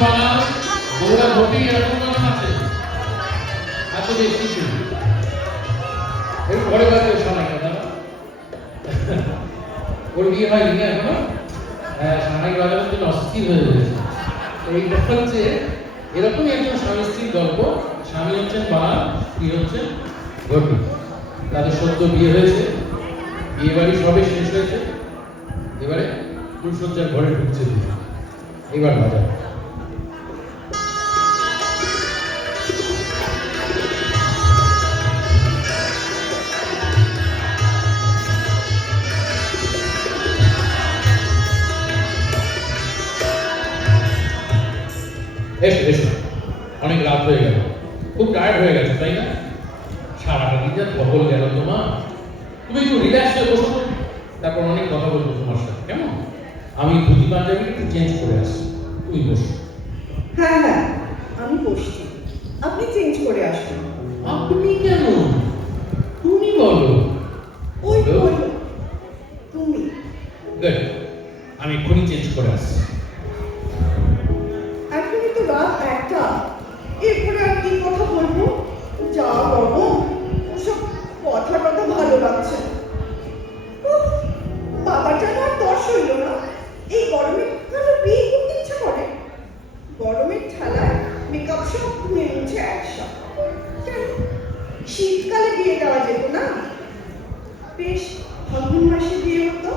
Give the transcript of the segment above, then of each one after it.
বানা বগুড়া ঘটি এরকম আছে এত বেশি ছিল এর পরে বাজে শোনা কথা ওর বিয়ে হয়নি না এখনো সানাই বাজানোর জন্য অস্থির হয়ে রয়েছে এইটা হচ্ছে এরকমই একজন স্বামী স্ত্রীর গল্প স্বামী হচ্ছেন বানা স্ত্রী হচ্ছেন ঘটি তাদের সদ্য বিয়ে হয়েছে বিয়ে বাড়ি সবে শেষ হয়েছে এবারে ফুলসজ্জার ঘরে ঢুকছে এবার বাজা এসো এসো অনেক রাত হয়ে গেল খুব টায়ার্ড হয়ে গেছে তাই না সারাটা দিন যা ধকল গেল তোমার তুমি একটু রিল্যাক্স হয়ে বসো তারপর অনেক কথা বলবো তোমার সাথে কেমন আমি ধুতি পাঞ্জাবি একটু চেঞ্জ করে আসি তুমি বসো হ্যাঁ হ্যাঁ আমি বসছি আপনি চেঞ্জ করে আসুন আপনি কেন তুমি বলো ওই বলো তুমি গুড আমি এক্ষুনি চেঞ্জ করে আসছি এখনই তো রাত 1টা এরপরে আর কি কথা বলবো যা গরম ওসব কথা ভালো লাগছে না। উফ, বাবাটা আর দশ হইল না এই গরমে কারো বিয়ে করতে ইচ্ছা করে গরমের ঠালায় মেকআপ সব ধুয়ে মুছে একসাথে কেন শীতকালে বিয়ে দেওয়া যেত না বেশ ফাল্গুন মাসে বিয়ে হতো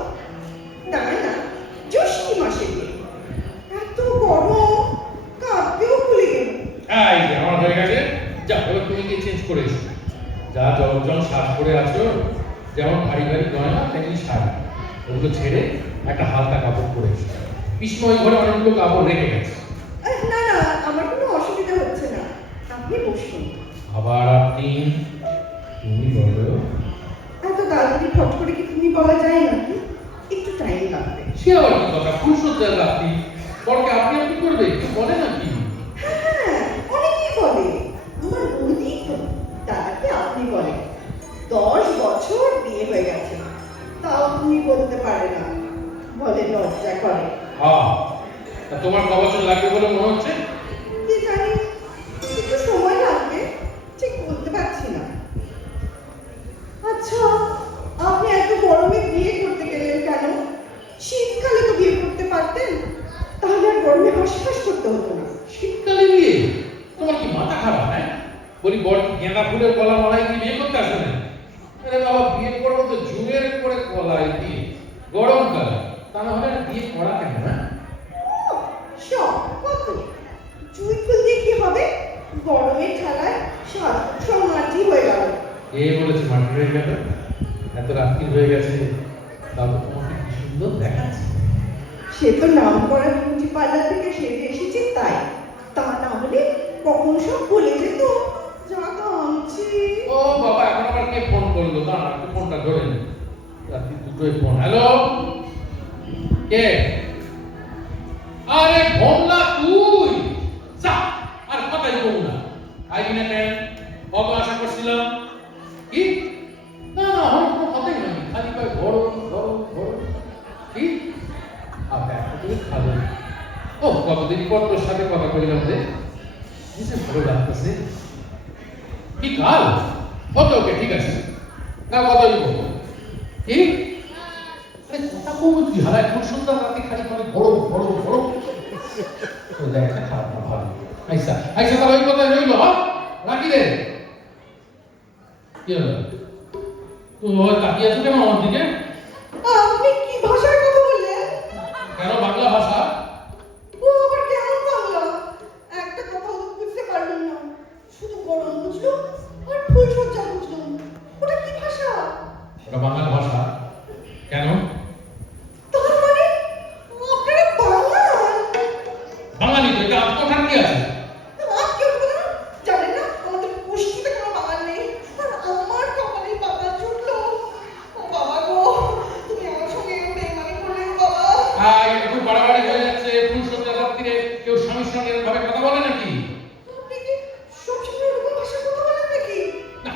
তাই না জ্যৈষ্ঠ মাসে বিয়ে এত গরম কাঁদতেও ভুলে গেল এই যে আমার হয়ে গেছে যা এবার তুমি গিয়ে চেঞ্জ করে এসো যা জল সাজ করে আছো যেমন ভারী ভারী গয়না তেমনি শাড়ি ওগুলো ছেড়ে একটা হালকা কাপড় পরে এসো পিসমা ওই ঘরে অনেকগুলো কাপড় রেখে গেছে না না আমার কোনো অসুবিধা হচ্ছে না আপনি বসুন আবার আপনি তুমি বলো এত তাড়াতাড়ি ফট করে কি তুমি বলা যায় নাকি একটু টাইম লাগবে সে আবার কি কথা ফুলসজ্জার রাত্রি পরকে আপনি আপনি করবে একটু বলে নাকি হ্যাঁ অনেকেই বলে আমার বৌদি তো তাকে আপনি বলে 10 বছর বিয়ে হয়ে গেছে তাও তুমি বলতে পারে না বলে লজ্জা করে হ্যাঁ তা তোমার ক বছর লাগবে বলে মনে হচ্ছে কি জানি একটু সময় লাগবে ঠিক বলতে পারছি না আচ্ছা আপনি এত গরমে বিয়ে করতে গেলেন কেন শীতকালে তো বিয়ে করতে পারতেন তাহলে আর গরমে হাসপাস করতে হতো না শীতকালে বিয়ে তোমার কি মাথা খারাপ হ্যাঁ বলি বড় গেঁদা ফুলের গলা মালাই দিয়ে বিয়ে করতে আসবে না আরে বাবা বিয়ে করবো তো ঝুমের করে কলাই দিয়ে গরমকালে তা না হলে বিয়ে করা কেন না সব কত চুই ফুল দিয়ে কি হবে গরমের ঠালায় সব মাটি হয়ে গেল এ বলেছে মাটি হয়ে গেল এত রাত্রি হয়ে গেছে তাও তো তোমাকে কি সুন্দর দেখাচ্ছে সে তো নাম করা বিউটি পার্লার থেকে সেরে এসেছে তাই তা না হলে কখন সব ভুলে যেত যা কাঁদছি ও বাবা এখন আবার কে ফোন করলো না একটু ফোনটা ধরে নে রাত্রি দুটোই ফোন হ্যালো কে আরে ভোমলা তুই যা আর কথাই বল না আইবি না কেন কত আশা করছিলাম কি না না আমার কোনো কথাই নাই খালি কয় গরম গরম গরম কি আচ্ছা তুমি খাবো ও কতদিন পর তোর সাথে কথা কইলাম রে বুঝে ভালো লাগতেছে কি কাল ওকে ওকে ঠিক আছে না কথাই বলবো কি আরে কথা কম ঝাড়া খুব সুন্দর রাতে খালি মানে গরম গরম গরম তো দেখা খারাপ না ভালো আইসা আইসা তাহলে ওই কথা রইল হ্যাঁ রাখি রে কি হলো তো তাকিয়ে আছো কেন আমার দিকে আপনি কি ভাষার কথা বললেন কেন বাংলা ভাষা ও আবার কেমন বাংলা একটা কথা বুঝতে পারলাম না শুধু গরম বুঝলো আর ফুলসজ্জা বুঝলাম ওটা কি ভাষা ওটা বাংলা ভাষা কেন তার মানে আপনারা বাঙাল বাঙালি তো এটা আত্মঠান কি আছে আজকে ওটা জানেন না আমাদের পুষ্টিতে কোনো বাঙাল নেই আর আমার কপালে বাঙাল জুটলো ও বাবা গো তুমি আমার সঙ্গে বেইমানি করলে বাবা একটু বাড়াবাড়ি হয়ে যাচ্ছে ফুলসজ্জার রাত্রিরে কেউ স্বামীর সঙ্গে এরকম ভাবে কথা বলে নাকি আপনি কি সবসময় এরকম ভাষায় কথা বলেন নাকি না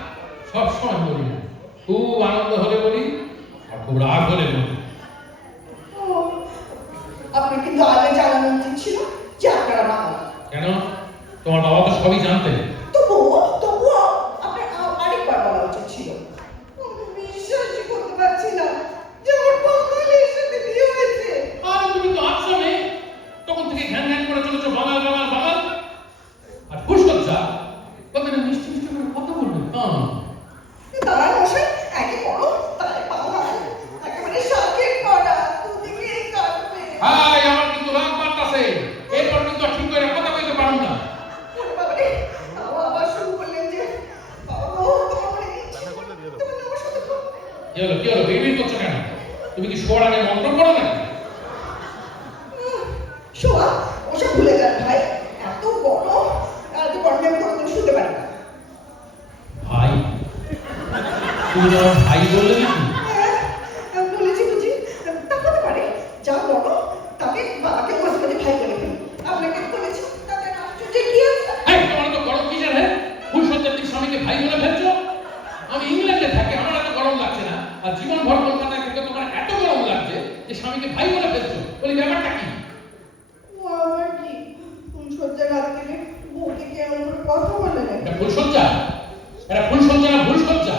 সব সময় বলি না খুব আনন্দ হলে বলি আর খুব রাগ হলে বলি ও আপনাকে গালে জানানো উচিত ছিল যে আপনারা বাঙাল কেন? তোমার বাবা তো সবই জানতেন। তবুও আপনার আরেকবার বলা উচিত ছিল। বিশ্বাসই করতে পারছি না যে ওর বাঙালির সাথে বিয়ে হয়েছে। আর তুমি তো আসামে তখন থেকে ঘ্যান ঘ্যান করে চলেছো বাঙাল বাঙাল বাঙাল। আর ফুসলজ্জা কতটা মিষ্টি মিষ্টি করে কথা বলবে। তারা মশাই একে বড় তাই বাঙাল একেবারে শাকের করা দুদিকে কাটবে। হাই, আমার কিন্তু রাগ বাড়তাছে। এরপর কিন্তু আর ঠিক করে কথা কইতে পারুম না। ওরে বাবারে, তাও আবার শুরু করলেন যে বাবা তোমার মনে ইচ্ছে তুমি আমার সাথে কি হলো বিড়বিড় করছো কেন? তুমি কি শোয়ার আগে মন্ত্র পড়ো না? শোয়া ওসব ভুলে যান ভাই। এত বড় আমি কোনোদিন শুনতে পারি না। ভাই, তুমি আমার ভাই বললে নাকি? বলেছি বুঝি তা হতে পারে। যা বড় তাকে বাবাকে মাঝে মাঝে ভাই বলে ফেলি। আপনাকে বলেছি তাতে আশ্চর্য কি আছে? এই, তোমার তো গরম কি জানে? ফুলসজ্জার দিন স্বামীকে ভাই বলে ফেলছো? আমি ইংল্যান্ডে থাকি, আমার এত গরম লাগছে না। আর জীবন ভর কলকাতায় থেকে তোমার এত গরম লাগছে যে স্বামীকে ভাই বলে ফেলছো। বলি ব্যাপারটা কি? ও আবার কি ফুলসজ্জা রাত্রিরে বউকে কেমন করে কথা বলে না? এটা ফুলসজ্জা? এটা ফুলসজ্জা না ভুলসজ্জা?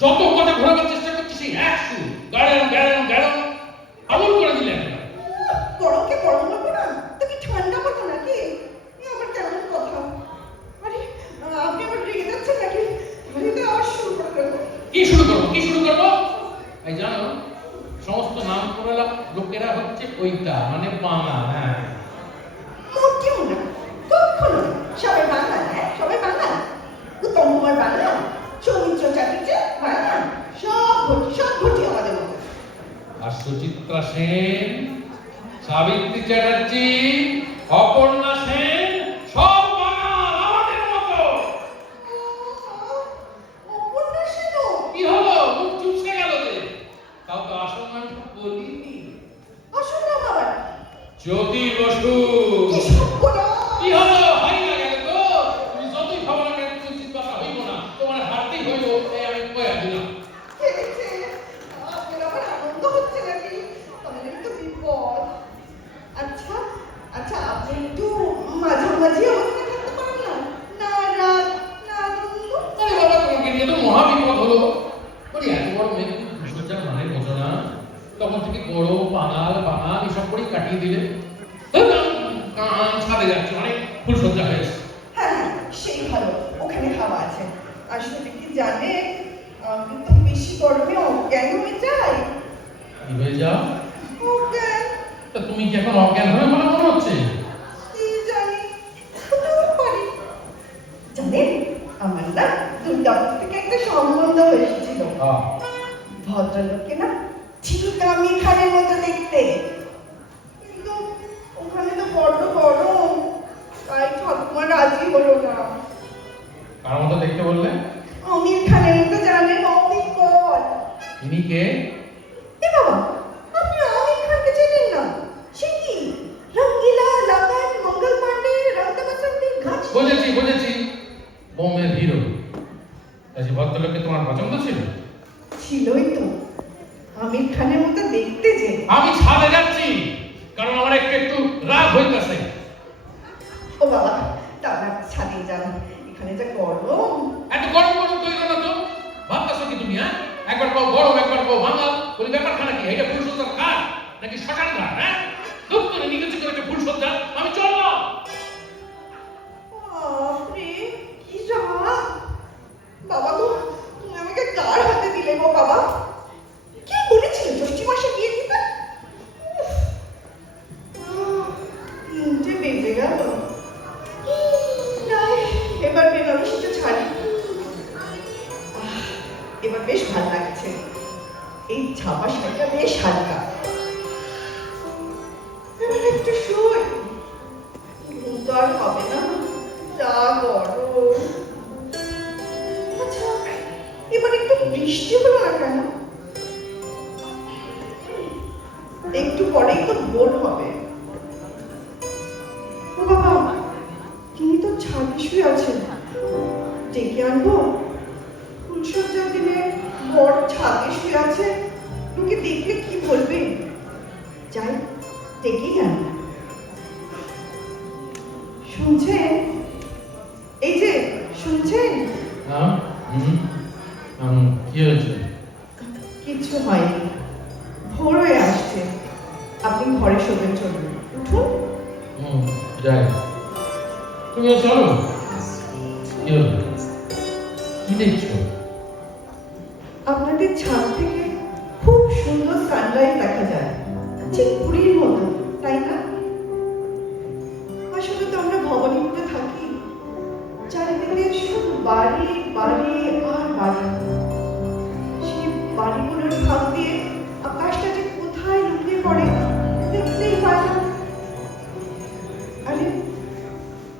যত কথা ঘোরাবার চেষ্টা করছি সেই এক সুর, গাড়াম আমল করে দিলে একবার। গরমকে গরম লাগবে না? তুমি ঠান্ডা মতো নাকি? এ আবার কেমন কথা? আরে আপনি আবার রেগে যাচ্ছেন নাকি? আমি তো আবার শুরু করতে কি শুরু করবো? এই জানো, সমস্ত নাম করে লোকেরা হচ্ছে ওইটা মানে বাঙাল। হ্যাঁ, মোটেও না, কখনো না। সবাই বাঙাল, হ্যাঁ সবাই বাঙাল। উত্তম কুমার বাঙাল, সৌমিত্র চ্যাটার্জি বাঙাল, সব ঘটি আমাদের মতো। আর সুচিত্রা সেন, সাবিত্রী চ্যাটার্জি, অপর্ণা সেন সব বাঙাল আমাদের মতো। উপন্যাসেরও কি হলো? মুখ চুপসে গেল যে? তাও তো আসল নামটা বলিনি। আসল নাম আবার জ্যোতি বসু। কি সর্বনাশ! কি হলো? হয় না গেল তো? তুমি যতই ভালো না কেন উচিত কথা হইব না, তোমার হারতেই হইব, এই আমি কয়া দিলাম। খেয়েছে। আপনার আবার আনন্দ হচ্ছে নাকি? তাহলে তো বিপদ। আচ্ছা আচ্ছা, আপনি একটু মাঝামাঝি অবস্থায় থাকতে পারেন না? না রাগ না আনন্দ। আরে বাবা, তোমাকে নিয়ে তো মহা বিপদ হলো। বলি এত বড় মেয়ে ফুলসজ্জার মানে বোঝো না? তখন থেকে বড় বাঙাল এসব করেই কাটিয়ে দিলে। ছাদে যাচ্ছে মানে ফুলসজ্জা হয়েছে। হ্যাঁ সেই ভালো, ওখানে হাওয়া আছে। আসলে কি জানেন, আমি তো বেশি গরমে অজ্ঞান হয়ে যাই। কি হয়ে যাও? অজ্ঞান তা তুমি কি এখন অজ্ঞান হয়ে বলে মনে হচ্ছে? কি জানি, হতেও পারে। জানেন, আমার না দুর্গাপুর থেকে একটা সম্বন্ধ এসেছিল। ভদ্রলোককে না ঠিক আমি খানের মতো দেখতে, কিন্তু ওখানে তো বড্ড গরম, তাই ঠাকুমা রাজি হলো না। কার মতো দেখতে বললে? আমির খানের মতো, জানেন অমিত কর। ইনি কে? এ বাবা, আপনি আমির খানকে চেনেন না? সে কি রঙ্গিলা, লাগান, মঙ্গল পান্ডে, রামদা বাসন্তী গাছ। বুঝেছি, বোম্বের হিরো। এই ভদ্রলোককে তোমার পছন্দ ছিল? ছিলই তো, আমির খানের মতো দেখতে যে। আমি ছাদে যাচ্ছি, কারণ আমার একটু রাগ হইতেছে। ও বাবা, তারা ছাদে যান, এখানে যা গরম। এত গরম তৈরি না তো। ভাবতেছো কি তুমি? হ্যাঁ, একবার পাও গরম, একবার পাও বাঙাল। বলি ব্যাপারখানা কি? এটা ফুলসজ্জার ঘাট নাকি শ্মশান ঘাট? হ্যাঁ, দপ্তরে নিগেছি করে একটা ফুলসজ্জা, আমি চললাম। বাপরে, কি রাগ! বাবা গো, তুমি আমাকে কার হাতে দিলে গো বাবা? কে বলেছিল ষষ্ঠী মাসে বিয়ে দিতে? তিনটে বেজে গেল। না, এবার বেনারসিটা ছাড়ি। এবার বেশ ভালো লাগছে। এই ছাপা শাড়িটা বেশ হালকা। এবার একটু শুই। ঘুম তো আর হবে না, যা গরম। আচ্ছা, এবার একটু বৃষ্টি হলো না কেন? একটু পরেই তো ভোর হবে। ও বাবা, তিনি তো ছাদে শুয়ে আছেন। ডেকে আনবো? ফুলসজ্জার দিনে বর ছাদে শুয়ে আছে, লোকে দেখলে কি বলবে? যাই, ডেকেই আনবো। শুনছেন? এই যে শুনছেন? হ্যাঁ কি হয়েছে? কিছু হয়নি। ভোর হয়ে আসছে। আপনি ঘরে শোবেন, চলুন উঠুন। যাই, তুমিও চলো। কি হলো? কি দেখছো? আপনাদের ছাদ থেকে খুব সুন্দর সানরাইজ দেখা যায়, ঠিক পুরীর মতো, তাই না? আসলে তো আমরা ভবনীতে থাকি, চারিদিকে শুধু বাড়ি বাড়ি আর বাড়ি। সেই বাড়িগুলোর ফাঁক দিয়ে আকাশটা যে কোথায় লুকিয়ে পড়ে দেখতেই পাই না। আরে,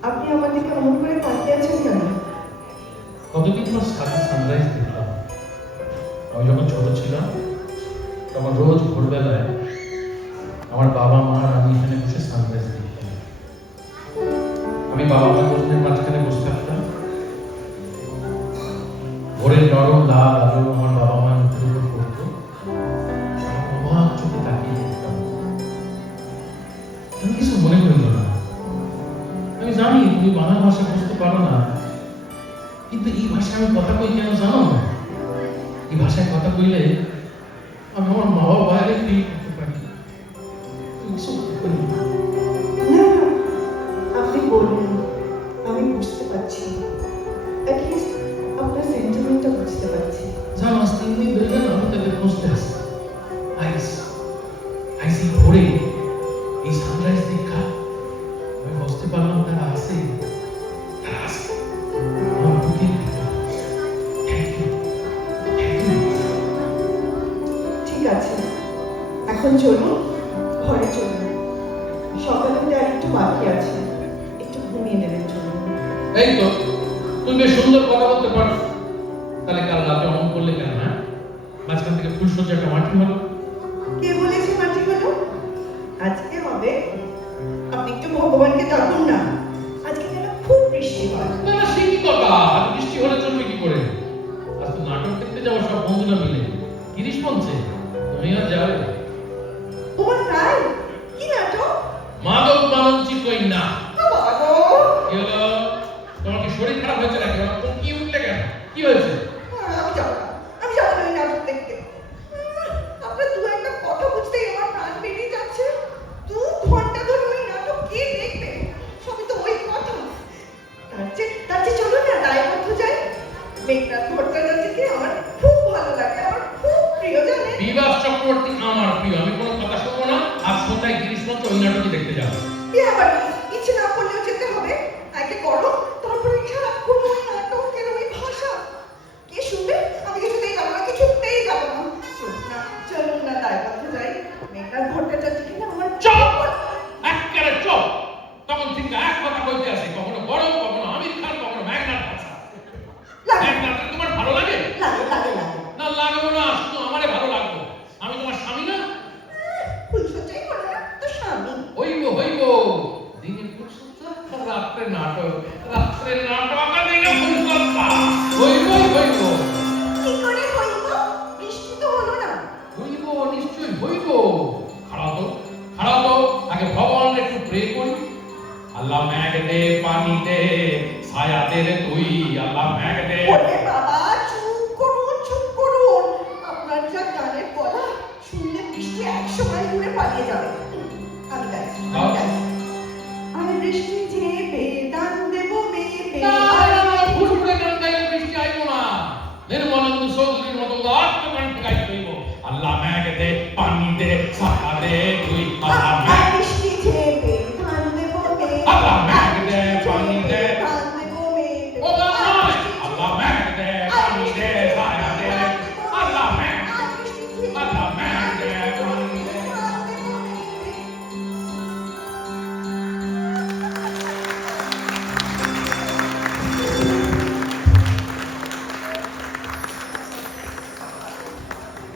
আপনি আমাদেরকে অমন করে তাকিয়ে আছেন কেন? কতদিন পর সাদা সানরাইজ দেখলাম। আমি যখন ছোট ছিলাম তখন রোজ ভোরবেলায় আমার বাবা মা আর আমি এখানে বসে সানরাইজ দেখতাম। আমি বাবা মা দুজনের মাঝখানে বসে থাকতাম। ভোরের নরম লাল আলো আমার বাবা মা মুখের উপর পড়তো। অবাক চোখে তাকিয়ে দেখতাম। আমি কিছু মনে করিল না। আমি জানি তুমি বাংলা ভাষা বুঝতে পারো না, কিন্তু এই ভাষায় আমি কথা কই কেন জানো? এই ভাষায় কথা কইলে আমি আমার মা বাবা বাইরে ফিল করতে পারি। তুমি কিছু মনে করি না। না, আপনি বলুন, আমি বুঝতে পারছি। অ্যাটলিস্ট আপনার সেন্টিমেন্টটা বুঝতে পারছি। জানো, আজ 3 দিন ধরে না আমি তাদের খুঁজতে আসছি। আইসি ভোরে এই সানরাইজ দেখা আমি বুঝতে পারলাম তারা আছে। আমার বুকের ভিতরে। Thank you. ঠিক আছে, এখন চলুন, ঘরে চলুন। সকালে উঠে আর একটু বাকি আছে, একটু ঘুমিয়ে নেবেন, চলুন। এই তো, তুমি বেশ সুন্দর কথা বলতে পারো। তাহলে কাল রাতে অমন করলে কেন? হ্যাঁ, মাঝখান থেকে ফুলসজ্জাটা মাটি হলো। কে বলেছে মাটি হলো? আজকে হবে। আপনি একটু ভগবানকে ডাকুন না। আজকে যেন খুব বৃষ্টি হয়। না না, সে কি কথা? আজ বৃষ্টি হলে চলবে কি করে? আজ তো নাটক দেখতে যাবো সব বন্ধুরা মিলে, গিরিশ মঞ্চে। তুমি আর যাবে? তোমার তাই? কি নাটক? মাদক মানঞ্চি কন্যা। বাবা গো! কি হলো? তোমার কি শরীর খারাপ হয়েছে নাকি? তুমি কি উঠলে কেন? কি হয়েছে? আমি যাবো না, আমি যাবো না এই নাটক দেখতে। আপনার দু একটা কথা বুঝতেই আমার প্রাণ বেরিয়ে যাচ্ছে। 2 ঘন্টা ধরে ওই নাটক কে দেখবে? সবই তো ওই কথা। তার চেয়ে চলুন না দায়বদ্ধ যাই। মেঘনাথ ভট্টাচার্যকে আমার খুব ভালো লাগে, আমার খুব প্রিয়, জানেন? বিভাস চক্রবর্তী আমার প্রিয়। আমি কোনো কথা শুনবো না। আজ সন্ধ্যায় গিরিশ মঞ্চ ওই নাটকই দেখতে যাবো। এ আবার কি? ইচ্ছে না করলেও যেতে হবে। আগে করো, তারপরে সারাক্ষণ ওই নাটকের ওই ভাষা। কে শুনবে? আমি কিছুতেই যাবো না, কিছুতেই যাবো না। চলুন না দায়বদ্ধ যাই। মেঘনাথ ভট্টাচার্যকে না আমার চুপ! একেবারে চুপ! তখন ঠিক এক কথা বলতে আসে, কখনো গরম, কখনো আমির খান, কখনো মেঘনাথ ভাষা। লাগে মেঘনাথকে তোমার ভালো লাগে? লাগে লাগে লাগে। না লাগবো না, শুধু আমারে ভালো লাগবে। আমি তোমার স্বামী না? ফুলসজ্জাই করে না তো স্বামী। হইব হইব। দিনে ফুলসজ্জা, রাত্রে নাটক। রাত্রে নাটক আর দিনে ফুলসজ্জা। হইবই হইব। কি করে হইব? বৃষ্টি তো হলো না। হইব, নিশ্চয়ই হইব। খাড়া তো আগে ভগবানের একটু প্রে করি। আল্লাহ মেঘ দে, পানি দে, ছায়া দে রে তুই। আল্লাহ মেঘ দে। ওরে বাবা, চুপ করুন, চুপ করুন। আপনার যা গানের গলা, শুনলে বৃষ্টি 100 মাইল দূরে পালিয়ে যাবে। আমি গাইছি, আমি গাইছি। আর বৃষ্টি ঝেপে টান দেবো মেপে। না, ফুরফুরে গান গাইলে বৃষ্টি আইব না। নির্মলানন্দ চৌধুরীর মতো আত্মকণ্ঠে গাইতে হইব। আল্লাহ মেঘ দে, পানি দে, ছায়া